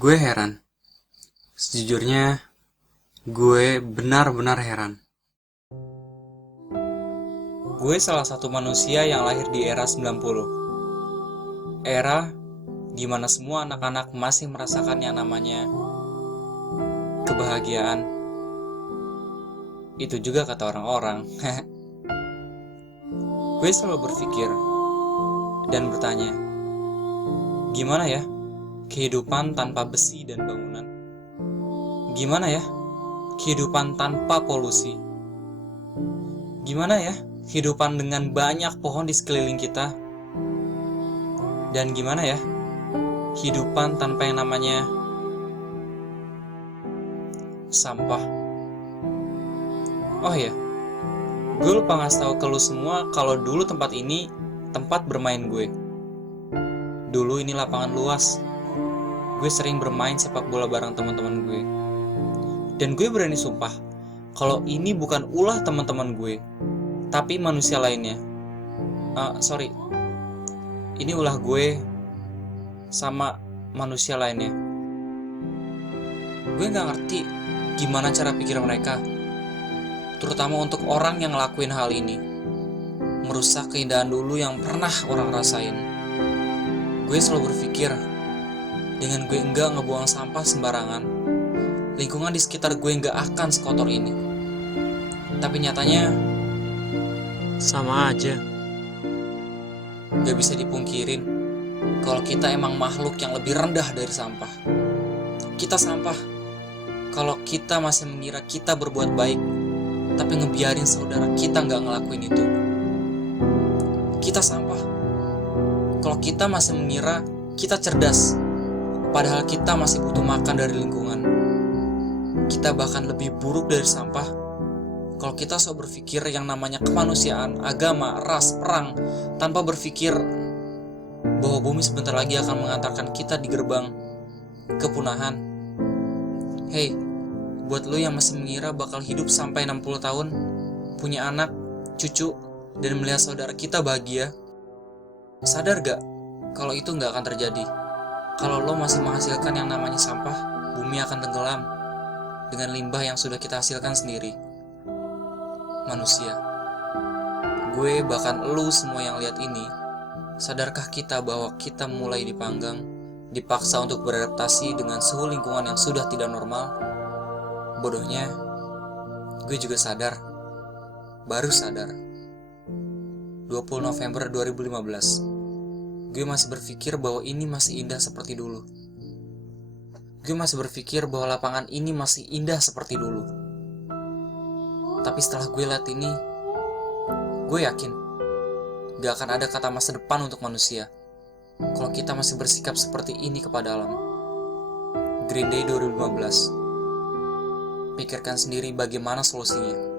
Gue heran. Sejujurnya, gue benar-benar heran. Gue salah satu manusia yang lahir di era 90. Era di mana semua anak-anak masih merasakan yang namanya kebahagiaan. Itu juga kata orang-orang. Gue selalu berpikir dan bertanya, gimana ya kehidupan tanpa besi dan bangunan? Gimana ya kehidupan tanpa polusi? Gimana ya kehidupan dengan banyak pohon di sekeliling kita? Dan gimana ya kehidupan tanpa yang namanya sampah? Oh ya, gue lupa ngasih tahu ke lu semua kalau dulu tempat ini tempat bermain gue. Dulu ini lapangan luas. Gue sering bermain sepak bola bareng teman-teman gue. Dan gue berani sumpah kalau ini bukan ulah teman-teman gue, tapi manusia lainnya. Ini ulah gue sama manusia lainnya. Gue gak ngerti gimana cara pikir mereka, terutama untuk orang yang ngelakuin hal ini, merusak keindahan dulu yang pernah orang rasain. Gue selalu berpikir, dengan gue enggak ngebuang sampah sembarangan, lingkungan di sekitar gue enggak akan sekotor ini. Tapi nyatanya sama aja. Gak bisa dipungkirin kalau kita emang makhluk yang lebih rendah dari sampah. Kita sampah kalau kita masih mengira kita berbuat baik, tapi ngebiarin saudara kita gak ngelakuin itu. Kita sampah kalau kita masih mengira kita cerdas, padahal kita masih butuh makan dari lingkungan. Kita bahkan lebih buruk dari sampah kalau kita sok berpikir yang namanya kemanusiaan, agama, ras, perang, tanpa berpikir bahwa bumi sebentar lagi akan mengantarkan kita di gerbang kepunahan. Hey, buat lo yang masih mengira bakal hidup sampai 60 tahun, punya anak, cucu, dan melihat saudara kita bahagia, sadar gak kalau itu gak akan terjadi? Kalau lo masih menghasilkan yang namanya sampah, bumi akan tenggelam dengan limbah yang sudah kita hasilkan sendiri. Manusia, gue bahkan lo semua yang lihat ini, sadarkah kita bahwa kita mulai dipanggang, dipaksa untuk beradaptasi dengan suhu lingkungan yang sudah tidak normal? Bodohnya, gue juga sadar, baru sadar. 20 November 2015, gue masih berpikir bahwa ini masih indah seperti dulu. Gue masih berpikir bahwa lapangan ini masih indah seperti dulu. Tapi setelah gue lihat ini, gue yakin gak akan ada kata masa depan untuk manusia kalau kita masih bersikap seperti ini kepada alam. Green Day 2015. Pikirkan sendiri bagaimana solusinya.